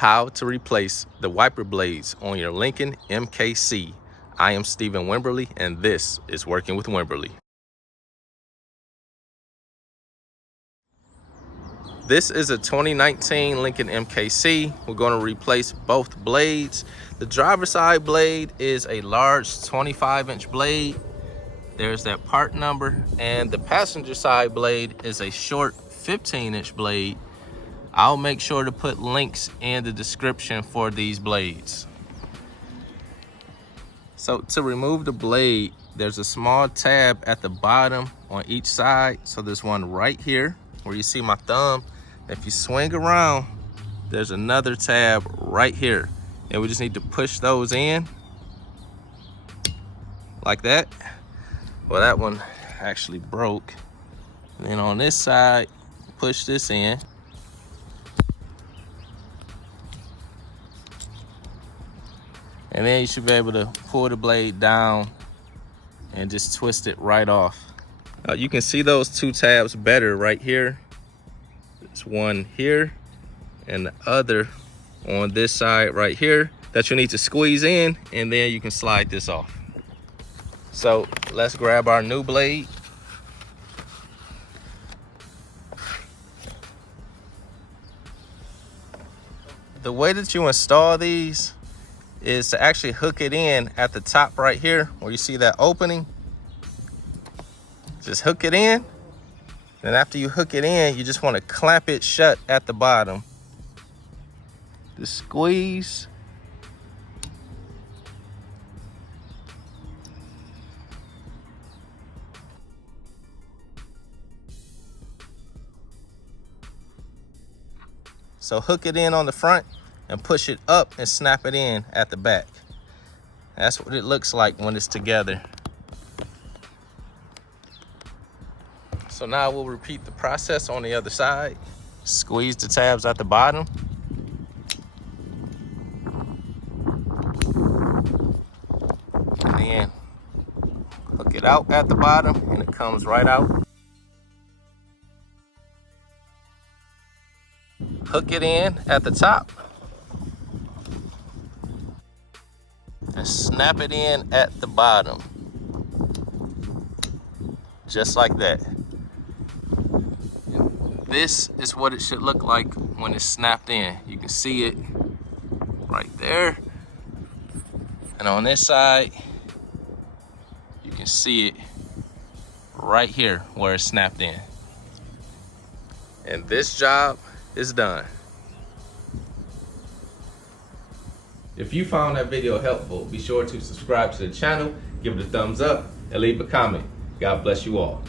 how to replace the wiper blades on your Lincoln MKC. I am Stephen Wimberley, and this is Working with Wimberley. This is a 2019 Lincoln MKC. We're going to replace both blades. The driver's side blade is a large 25-inch blade. There's that part number. And the passenger side blade is a short 15-inch blade. I'll make sure to put links in the description for these blades. So to remove the blade, there's a small tab at the bottom on each side. So there's one right here where you see my thumb. If you swing around, there's another tab right here. And we just need to push those in like that. Well, that one actually broke. And then on this side, push this in. And then you should be able to pull the blade down and just twist it right off. You can see those two tabs better right here. There's one here and the other on this side right here that you need to squeeze in, and then you can slide this off. So let's grab our new blade. The way that you install these is to actually hook it in at the top right here where you see that opening. Just hook it in, and after you hook it in, you just want to clamp it shut at the bottom. Just squeeze. So hook it in on the front and push it up and snap it in at the back. That's what it looks like when it's together. So now we'll repeat the process on the other side. Squeeze the tabs at the bottom. And then hook it out at the bottom, and it comes right out. Hook it in at the top. And snap it in at the bottom. Just like that. This is what it should look like when it's snapped in. You can see it right there. And on this side, you can see it right here where it's snapped in. And this job is done. If you found that video helpful, be sure to subscribe to the channel, give it a thumbs up, and leave a comment. God bless you all.